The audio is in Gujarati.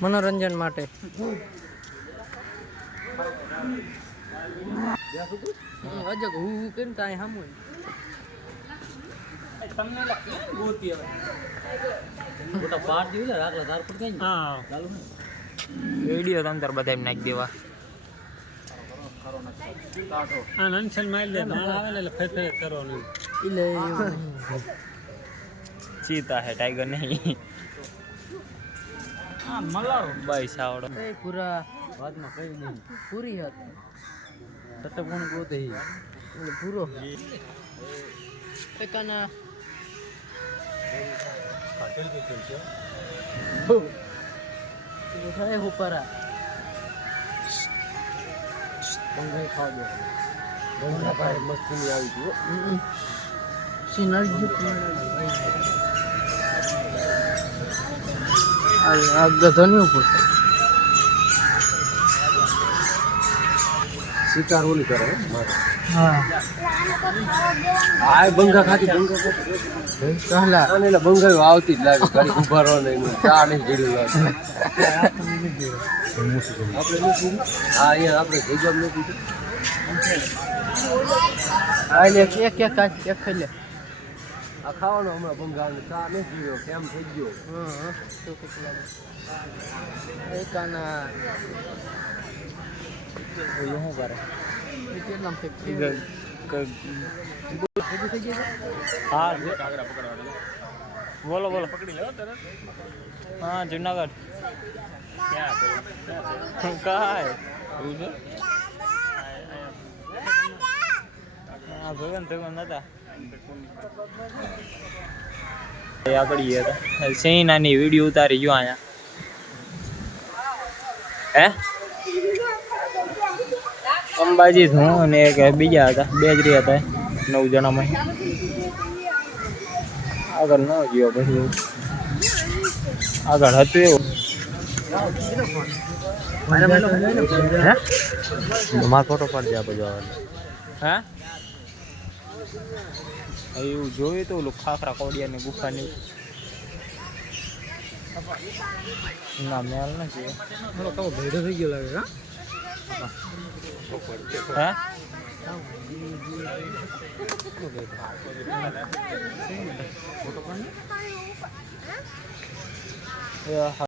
મનોરંજન માટે અજગ હું કેમ તાય સામું તમને ગોતી હવે મોટા પાર દીવ છે રાખલા તાર પર કઈ હા ચાલુ ને વિડિયો તમ તાર બધા નાખી દેવા હા નંશન માર દે ના આવે ને એટલે ફેર કરવાનું એટલે ચીતા હે ટાઈગર નહીં હા મલારો બાઈ સાવડો એ પૂરા વાતમાં કઈ નહીં પૂરી હતી સતત કોણ ગોતે એટલે પૂરો એકાના કાટેલ કે છે હો તો થાય ઉપરા બંગાઈ ખાવા દે બંગા ભાઈ મસ્તી ની આવી ગયો સિનલ જ આ ગધોની ઉપર શિકાર ઓલી કરે હા આ બંગા ખાતી કહલા અને એટલે બંગાઈ આવતી જ લાગે ઘડી ઉભા રહો ને ચા નહીં જડ્યું લાગે આપણે નથી હા અહીંયા આપણે જગ્યા નથી આ લે એક એક ખાઈ લે આ ખાવાનો હમણાં બંગાળને ચા નહીં પીયો કેમ થઈ ગયો હા તો કેટલા એકાના ઓલો શું કરે કેટલામ હા બોલો બોલો પકડી લો તરત હા જુનાગઢ ક્યાં કાય એવું છે હા ભગવાન નતા આગળ સિંહ નાની વિડીયો ઉતારી જો અહીંયા હે અંબાજી હું અને એક બીજા હતા બે જ રહ્યા હતા 9 જણામાં આગળ ન ગયો પછી આગળ હતું એવું માં ફોટો પાડી આપો જવાનું હે એવું જોયું તો ઓલું ખાખરા કોડિયા ની ગુફા ની ના મેલ નથી ભેડો થઈ ગયો લાગે હે